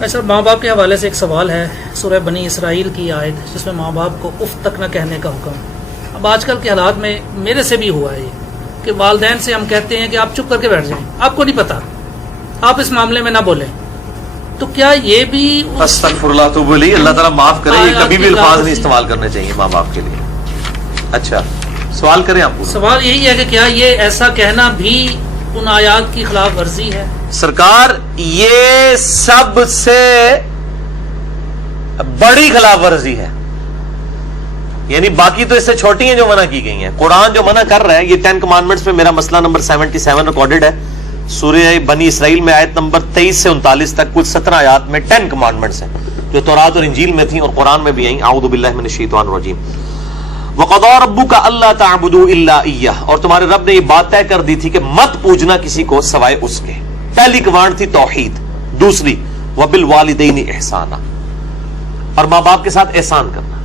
اچھا، ماں باپ کے حوالے سے ایک سوال ہے، سورہ بنی اسرائیل کی آیت جس میں ماں باپ کو اف تک نہ کہنے کا حکم۔ اب آج کل کے حالات میں میرے سے بھی ہوا ہے یہ کہ والدین سے ہم کہتے ہیں کہ آپ چپ کر کے بیٹھ جائیں، آپ کو نہیں پتا، آپ اس معاملے میں نہ بولیں، تو کیا یہ بھی استغفر اللہ تو بولی اللہ تعالیٰ معاف کرے، یہ کبھی بھی الفاظ نہیں استعمال کرنے چاہیے ماں باپ کے لیے۔ اچھا سوال کریں آپ؟ سوال یہی ہے کہ کیا یہ ایسا کہنا بھی ان آیات کی خلاف ورزی ہے؟ سرکار یہ سب سے بڑی خلاف ورزی ہے، یعنی باقی تو اس سے چھوٹی ہیں جو منع کی گئی ہیں۔ قرآن جو منع کر رہا ہے، یہ 10 کمانڈمنٹس میں میرا مسئلہ نمبر 77 ریکارڈڈ ہے، سورہ بنی اسرائیل میں آیت نمبر 23 سے 39 تک کل 17 آیات میں 10 کمانڈمنٹس ہیں جو تورات اور انجیل میں تھیں اور قرآن میں بھی آئیں۔ اعوذ باللہ من الشیطان الرجیم۔ وَقَضَىٰ رَبُّكَ أَلَّا تَعْبُدُوا إِلَّا إِيَّهُ، اور تمہارے رب نے یہ بات طے کر دی تھی کہ مت پوجنا کسی کو سوائے اس کے۔ پہلی کمانڈ تھی توحید، دوسری وَبِالْوَالِدَيْنِ إِحْسَانًا، اور ماں باپ کے ساتھ احسان کرنا۔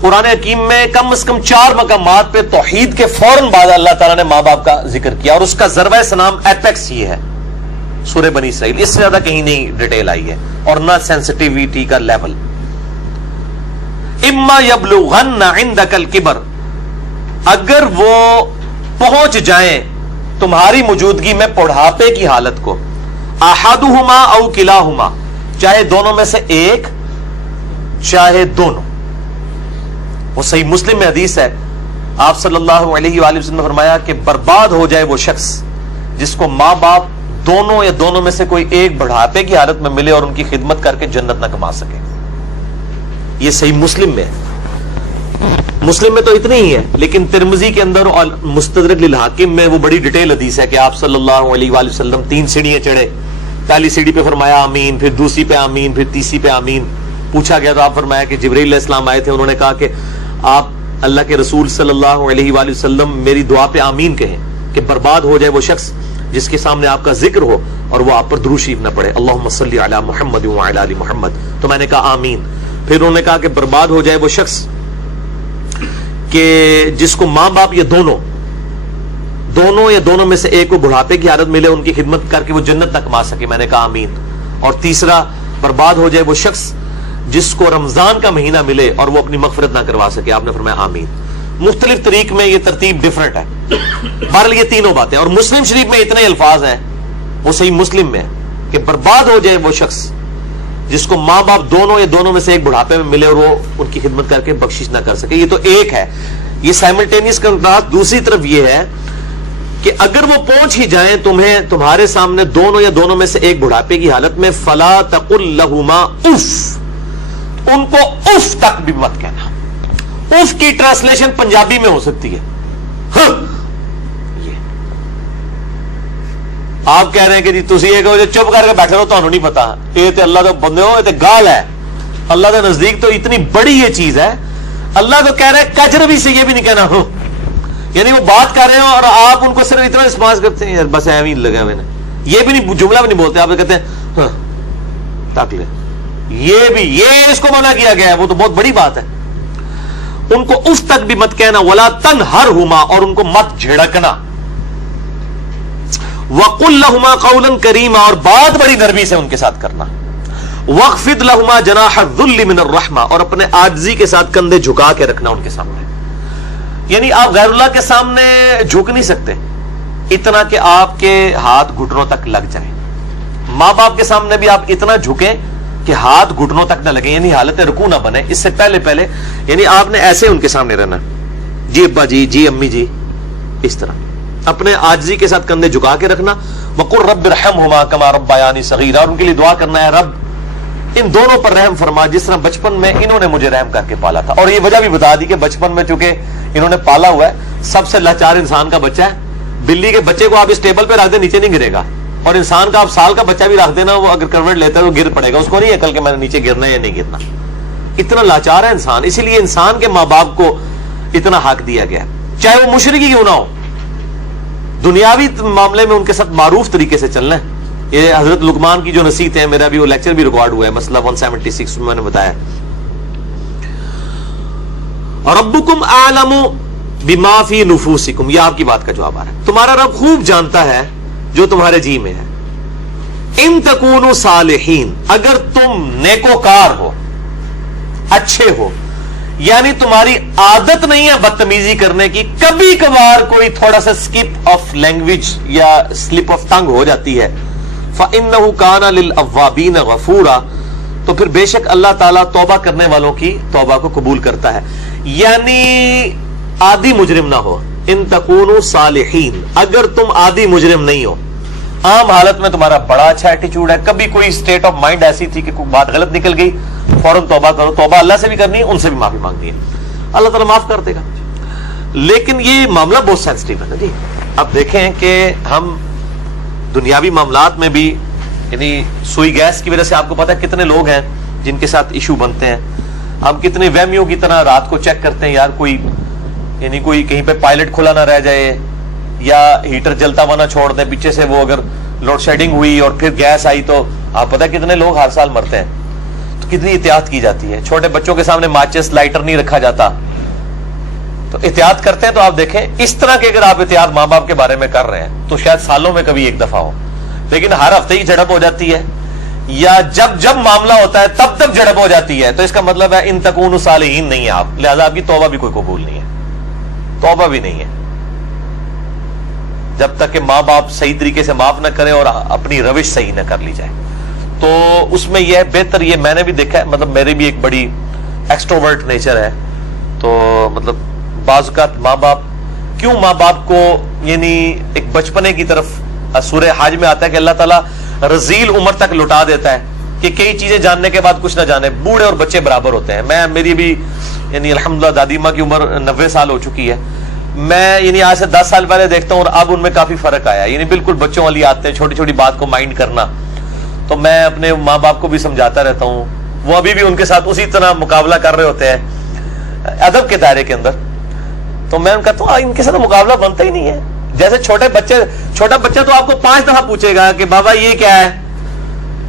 قرآن حکیم میں کم از کم 4 مقامات پہ توحید کے فوراً بعد اللہ تعالیٰ نے ماں باپ کا ذکر کیا، اور اس کا ذروہ سنام ایپیکس یہ ہے سورہ بنی اسرائیل، اس سے زیادہ کہیں نہیں ڈیٹیل آئی ہے اور نہ سینسٹیویٹی کا لیول۔ اما یبلغن عندک الکبر، اگر وہ پہنچ جائیں تمہاری موجودگی میں بڑھاپے کی حالت کو، احدہما او کلاہما، چاہے دونوں میں سے ایک چاہے دونوں۔ وہ صحیح مسلم میں حدیث ہے، آپ صلی اللہ علیہ وآلہ وسلم نے فرمایا کہ برباد ہو جائے وہ شخص جس کو ماں باپ دونوں یا دونوں میں سے کوئی ایک بڑھاپے کی حالت میں ملے اور ان کی خدمت کر کے جنت نہ کما سکے۔ یہ صحیح مسلم میں ہے، مسلم میں تو اتنی ہی ہے، لیکن ترمذی کے اندر اور مستدرک للحاکم میں وہ بڑی ڈیٹیل حدیث ہے کہ آپ صلی اللہ علیہ وآلہ وسلم 3 سیڑھیاں چڑھے، پہلی سیڑھی پہ فرمایا آمین، پھر دوسری پہ آمین، پھر تیسری پہ آمین۔ پوچھا گیا تو آپ فرمایا کہ جبرائیل علیہ السلام آئے تھے، انہوں نے کہا کہ آپ اللہ کے رسول صلی اللہ علیہ وآلہ وسلم میری دعا پہ آمین کہیں کہ برباد ہو جائے وہ شخص جس کے سامنے آپ کا ذکر ہو اور وہ آپ پر درود شریف نہ پڑھے، اللہم صلی علی محمد وعلی آل محمد۔ تو میں نے کہا آمین۔ پھر انہوں نے کہا کہ برباد ہو جائے وہ شخص کہ جس کو ماں باپ یا دونوں یا دونوں میں سے ایک کو بڑھاپے کی حالت ملے، ان کی خدمت کر کے وہ جنت تک کما سکے، میں نے کہا آمین۔ اور تیسرا، برباد ہو جائے وہ شخص جس کو رمضان کا مہینہ ملے اور وہ اپنی مغفرت نہ کروا سکے، آپ نے فرمایا آمین۔ مختلف طریق میں یہ ترتیب ڈیفرنٹ ہے، بہرحال یہ تینوں باتیں۔ اور مسلم شریف میں اتنے الفاظ ہیں، وہ صحیح مسلم میں کہ برباد ہو جائے وہ شخص جس کو ماں باپ دونوں یا دونوں میں سے ایک بڑھاپے میں ملے اور وہ ان کی خدمت کر کے بخشش نہ کر سکے۔ یہ تو ایک ہے، یہ سائملٹینیس کنٹراسٹ۔ دوسری طرف یہ ہے کہ اگر وہ پہنچ ہی جائیں تمہارے سامنے دونوں یا دونوں میں سے ایک بڑھاپے کی حالت میں، فلا تقل لہما اف، ان کو اف تک بھی مت کہنا۔ اف کی ٹرانسلیشن پنجابی میں ہو سکتی ہے ہاں۔ یہ آپ کہہ رہے ہیں کہ جی تسی یہ کہو جو چپ کر کے بیٹھے رہو، تانوں نہیں پتا، یہ تے اللہ دے بندے ہو، یہ تے گال ہے، اللہ دے نزدیک تو اتنی بڑی یہ چیز ہے۔ اللہ تو کہہ رہے ہیں کجربی سے یہ بھی نہیں کہنا ہو، یعنی وہ بات کر رہے ہو اور آپ ان کو صرف اتنا رسپانس کرتے ہیں، یار بس ایویں لگے ہوئے ہیں، یہ بھی نہیں، جملہ بھی نہیں بولتے، آپ کہتے ہیں ہاں تاک لے، یہ بھی یہ اس کو منع کیا گیا ہے، وہ تو بہت بڑی بات ہے۔ ان کو اف تک بھی مت کہنا، ولا تنہرہما، اور ان کو مت جھڑکنا، وقل لہما قولا کریما، اور بات بڑی نرمی سے ان کے ساتھ کرنا، واخفض لہما جناح الذل من الرحمہ، اور اپنے عاجزی کے ساتھ کندھے جھکا کے رکھنا ان کے سامنے۔ یعنی آپ غیر اللہ کے سامنے جھک نہیں سکتے اتنا کہ آپ کے ہاتھ گھٹنوں تک لگ جائیں، ماں باپ کے سامنے بھی آپ اتنا جھکیں کہ ہاتھ گھٹنوں تک نہ لگیں، یعنی حالت رکوع نہ بنے، اس سے پہلے یعنی آپ نے ایسے ان کے سامنے رہنا، جی ابا جی، جی امی جی، اس طرح اپنے عاجزی کے ساتھ کندھے جھکا کے رکھنا۔ وقل رب ارحمہما کما ربیانی صغیرا، اور ان کے لیے دعا کرنا ہے رب ان دونوں پر رحم فرما جس طرح بچپن میں انہوں نے مجھے رحم کر کے پالا تھا۔ اور یہ وجہ بھی بتا دی کہ بچپن میں چونکہ انہوں نے پالا ہوا ہے، سب سے لاچار انسان کا بچہ ہے۔ بلی کے بچے کو آپ اس ٹیبل پہ رکھ دیں نیچے نہیں گرے گا، اور انسان کا آپ سال کا بچہ بھی رکھ دینا، وہ اگر کروٹ لیتا ہے وہ گر پڑے گا، اس کو نہیں عقل کہ میں نے نیچے گرنا ہے یا نہیں گرنا، اتنا لاچار ہے انسان۔ اسی لیے انسان کے ماں باپ کو اتنا حق دیا گیا، چاہے وہ مشرک ہی کیوں نہ ہو، دنیاوی معاملے میں ان کے ساتھ معروف طریقے سے چلنا ہے۔ یہ حضرت لقمان کی جو نصیحت ہے، میرا بھی وہ لیکچر بھی ریکارڈ ہوا ہے، مسئلہ 176 میں نے بتایا۔ ربکم اعلم بما فی نفوسکم، یہ آپ کی بات کا جواب آ رہا ہے، تمہارا رب خوب جانتا ہے جو تمہارے جی میں ہے. ان تکونوا صالحین, اگر تم نیکوکار ہو, اچھے ہو, یعنی تمہاری عادت نہیں ہے بدتمیزی کرنے کی, کبھی کبھار کوئی تھوڑا سا سکپ آف لینگویج یا سلپ آف ٹنگ ہو جاتی ہے, فَإِنَّهُ كَانَ لِلْأَوَّابِينَ غَفُورًا, تو پھر بے شک اللہ تعالیٰ توبہ کرنے والوں کی توبہ کو قبول کرتا ہے. یعنی عادی مجرم نہ ہو. ان تکونوا صالحین, اگر تم عادی مجرم نہیں ہو, عام حالت میں تمہارا بڑا اچھا ایٹیچیوڈ ہے, کبھی کوئی اسٹیٹ آف مائنڈ ایسی تھی کہ کوئی بات غلط نکل گئی, فوراً توبہ کرو. توبہ اللہ سے بھی کرنی ہے, ان سے بھی معافی مانگنی ہے, اللہ تعالیٰ معاف کر دے گا. لیکن یہ معاملہ بہت سینسٹیو ہے نا جی. اب دیکھیں کہ ہم دنیاوی معاملات میں بھی, یعنی سوئی گیس کی وجہ سے آپ کو پتا ہے کتنے لوگ ہیں جن کے ساتھ ایشو بنتے ہیں. ہم کتنے وہمیوں کی طرح رات کو چیک کرتے ہیں, یار کوئی یعنی کوئی کہیں پہ پائلٹ کھلا نہ رہ جائے, یا ہیٹر جلتا ہوا نہ چھوڑ دیں پیچھے سے, وہ اگر لوڈ شیڈنگ ہوئی اور پھر گیس آئی تو آپ پتہ کتنے لوگ ہر سال مرتے ہیں. تو کتنی احتیاط کی جاتی ہے. چھوٹے بچوں کے سامنے ماچس لائٹر نہیں رکھا جاتا, تو احتیاط کرتے ہیں. تو آپ دیکھیں اس طرح کے اگر آپ احتیاط ماں باپ کے بارے میں کر رہے ہیں تو شاید سالوں میں کبھی ایک دفعہ ہو, لیکن ہر ہفتے ہی جھڑپ ہو جاتی ہے, یا جب معاملہ ہوتا ہے تب جھڑپ ہو جاتی ہے, تو اس کا مطلب ہے ان تکونوا صالحین نہیں ہے آپ, لہذا آپ کی توبہ بھی کوئی قبول نہیں ہے. توبہ بھی نہیں ہے جب تک کہ ماں باپ صحیح طریقے سے معاف نہ کریں اور اپنی روش صحیح نہ کر لی جائے. تو اس میں یہ بہتر, یہ میں نے بھی دیکھا ہے, مطلب میری بھی ایک بڑی ایکسٹروورٹ نیچر ہے, تو مطلب بعض اوقات ماں باپ کو یعنی ایک بچپنے کی طرف, سورہ حج میں آتا ہے کہ اللہ تعالیٰ رذیل عمر تک لٹا دیتا ہے کہ کئی چیزیں جاننے کے بعد کچھ نہ جانے. بوڑھے اور بچے برابر ہوتے ہیں. میری بھی یعنی الحمدللہ دادی ماں کی عمر 90 سال ہو چکی ہے. میں یعنی آج سے 10 سال پہلے دیکھتا ہوں اور اب ان میں کافی فرق آیا, یعنی بالکل بچوں والی آتے ہیں, چھوٹی چھوٹی بات کو مائنڈ کرنا. تو میں اپنے ماں باپ کو بھی سمجھاتا رہتا ہوں, وہ ابھی بھی ان کے ساتھ اسی طرح مقابلہ کر رہے ہوتے ہیں ادب کے دائرے کے اندر. تو میں کہتا ہوں ان کے ساتھ مقابلہ بنتا ہی نہیں ہے. جیسے چھوٹا بچہ تو آپ کو 5 دفعہ پوچھے گا کہ بابا یہ کیا ہے,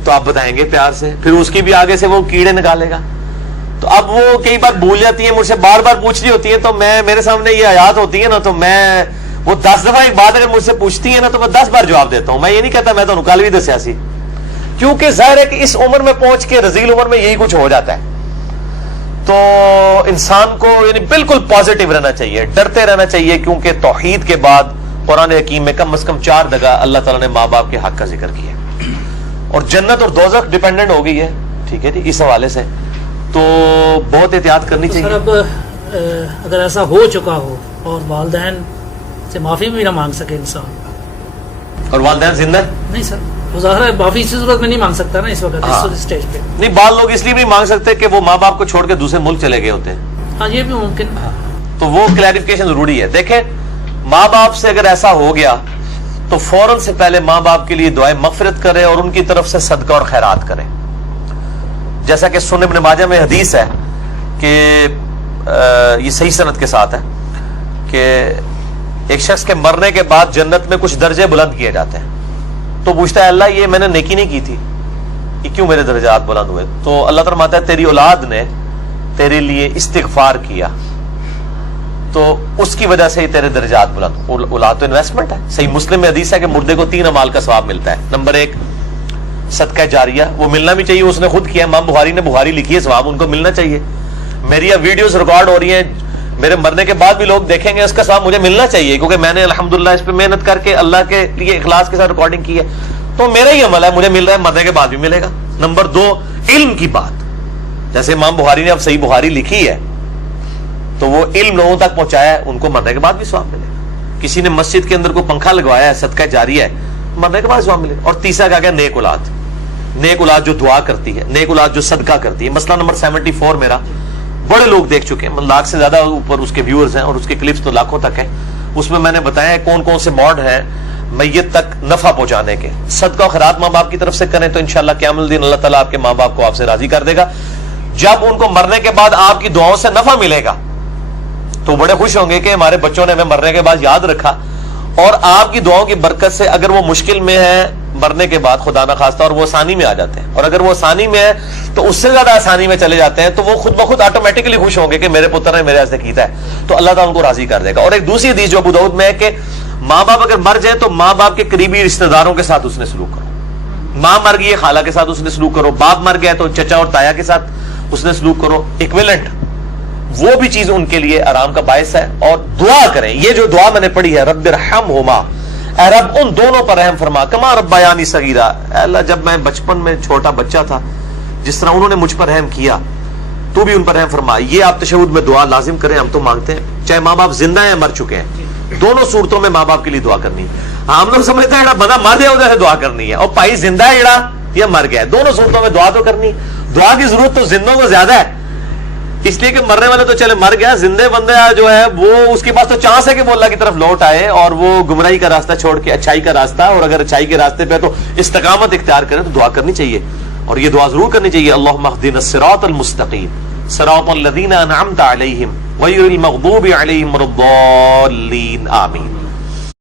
تو آپ بتائیں گے پیار سے, پھر اس کی بھی آگے سے وہ کیڑے نکالے گا. تو اب وہ کئی بار بھول جاتی ہے, مجھ سے بار بار پوچھ رہی ہوتی ہے, تو میرے سامنے یہ آیات ہوتی ہے نا, تو میں وہ 10 دفعہ ایک بات اگر مجھ سے پوچھتی ہے نا تو میں 10 بار جواب دیتا ہوں. میں یہ نہیں کہتا میں تو کل بھی دسیا سی, کیونکہ ظاہر ہے کہ اس عمر میں پہنچ کے رذیل عمر میں یہی کچھ ہو جاتا ہے. تو انسان کو یعنی بالکل پازیٹیو رہنا چاہیے, ڈرتے رہنا چاہیے, کیونکہ توحید کے بعد قرآن حکیم میں کم از کم 4 جگہ اللہ تعالیٰ نے ماں باپ کے حق کا ذکر کیا, اور جنت اور دوزخ ڈیپینڈنٹ ہو گئی ہے. ٹھیک ہے جی, اس حوالے سے تو بہت احتیاط کرنی چاہیے. سر اب اگر ایسا ہو چکا ہو اور والدین سے معافی بھی نہ مانگ سکے انسان, اور والدین زندہ نہیں سر, ظاہر ہے معافی اسی صورت میں نہیں مانگ سکتا نا اس وقت اس اسٹیج پہ. نہیں, بعض لوگ اس لیے بھی مانگ سکتے کہ وہ ماں باپ کو چھوڑ کے دوسرے ملک چلے گئے ہوتے ہیں. ہاں یہ بھی ممکن, تو وہ کلیریفیکیشن ضروری ہے. دیکھیں ماں باپ سے اگر ایسا ہو گیا تو فوراً سے پہلے ماں باپ کے لیے دعائیں مغفرت کرے اور ان کی طرف سے صدقہ اور خیرات کرے. جیسا کہ سنن ابن ماجہ میں حدیث ہے کہ یہ صحیح سند کے ساتھ ہے کہ ایک شخص کے مرنے کے بعد جنت میں کچھ درجے بلند کیے جاتے ہیں. تو پوچھتا ہے اللہ یہ میں نے نیکی نہیں کی تھی, یہ کیوں میرے درجات بلند ہوئے؟ تو اللہ تعالیٰ فرماتا ہے تیری اولاد نے تیرے لیے استغفار کیا تو اس کی وجہ سے ہی تیرے درجات بلند. اولاد تو انویسٹمنٹ ہے. صحیح مسلم میں حدیث ہے کہ مردے کو 3 اعمال کا ثواب ملتا ہے. نمبر 1 صدقہ جاریہ, وہ ملنا بھی چاہیے, اس نے خود کیا, امام بخاری نے بخاری لکھی ہے, ثواب ان کو ملنا چاہیے. میری اب ویڈیوز ریکارڈ ہو رہی ہیں, میرے مرنے کے بعد بھی لوگ دیکھیں گے, اس کا ثواب مجھے ملنا چاہیے کیونکہ میں نے الحمدللہ اس پہ محنت کر کے اللہ کے لیے اخلاص کے ساتھ ریکارڈنگ کی ہے, تو میرا ہی عمل ہے, مجھے مل رہا ہے, مرنے کے بعد بھی ملے گا. نمبر 2 علم کی بات, جیسے امام بخاری نے اب صحیح بخاری لکھی ہے تو وہ علم لوگوں تک پہنچایا ہے, ان کو مرنے کے بعد بھی ثواب ملے گا. کسی نے مسجد کے اندر کوئی پنکھا لگوایا ہے, صدقہ جاریہ ہے, مرنے کے بعد ثواب ملے گا. اور تیسرا کہا گیا نیک اولاد, نیک اولاد جو دعا کرتی ہے, نیک اولاد جو صدقہ کرتی ہے. مسئلہ نمبر 74 میرا بڑے لوگ دیکھ چکے ہیں, 1 لاکھ سے زیادہ اوپر اس کے ویورز ہیں اور اس کے کلپس تو لاکھوں تک ہیں. اس میں نے بتایا ہے کون کون سے موڈ ہیں میت تک نفع پہنچانے کے. صدقہ و خیرات ماں باپ کی طرف سے کریں تو انشاءاللہ قیامت الدین اللہ تعالیٰ آپ کے ماں باپ کو آپ سے راضی کر دے گا. جب ان کو مرنے کے بعد آپ کی دعاؤں سے نفع ملے گا تو بڑے خوش ہوں گے کہ ہمارے بچوں نے ہمیں مرنے کے بعد یاد رکھا, اور آپ کی دعاؤں کی برکت سے اگر وہ مشکل میں ہے مرنے کے بعد خدا نہ خواستہ اور وہ آسانی میں آ جاتے ہیں, اور اگر وہ آسانی میں ہے تو اس سے زیادہ آسانی میں چلے جاتے ہیں, تو وہ خود بخود آٹومیٹکلی خوش ہوں گے کہ میرے پتر نے میرے واسطے کیتا ہے, تو اللہ تعالیٰ ان کو راضی کر دے گا. اور ایک دوسری حدیث جو ابو داؤد میں ہے کہ ماں باپ اگر مر جائیں تو ماں باپ کے قریبی رشتہ داروں کے ساتھ اس نے سلوک کرو. ماں مر گئی ہے خالہ کے ساتھ اس نے سلوک کرو, باپ مر گیا تو چچا اور تایا کے ساتھ اس نے سلوک کرو. ایکویلنٹ وہ بھی چیز ان کے لیے آرام کا باعث ہے. اور دعا کریں, یہ جو دعا میں نے پڑھی ہے رب ارحمہما, اے رب ان دونوں پر رحم فرما, کما ربیانی صغیرا, اے اللہ جب میں بچپن میں چھوٹا بچہ تھا جس طرح انہوں نے مجھ پر رحم کیا تو بھی ان پر رحم فرما. یہ آپ تشہد میں دعا لازم کریں, ہم تو مانگتے ہیں چاہے ماں باپ زندہ ہیں مر چکے ہیں, دونوں صورتوں میں ماں باپ کے لیے دعا کرنی ہے. ہم لوگ سمجھتے ہیں بندہ مر گیا ادھر سے دعا کرنی ہے, اور بھائی زندہ ہے جڑا یا مر گیا, دونوں صورتوں میں دعا تو کرنی. دعا کی ضرورت تو زندوں کو زیادہ ہے, اس لیے کہ مرنے والے تو چلے مر گیا, زندے بندے جو ہے وہ اس کے پاس تو چانس ہے کہ وہ اللہ کی طرف لوٹ آئے اور وہ گمراہی کا راستہ چھوڑ کے اچھائی کا راستہ, اور اگر اچھائی کے راستے پہ تو استقامت اختیار کرے تو دعا کرنی چاہیے. اور یہ دعا ضرور کرنی چاہیے, اللہم اہدنا الصراط المستقیم صراط الذین انعمت علیہم غیر المغضوب علیہم ولا الضالین, آمین.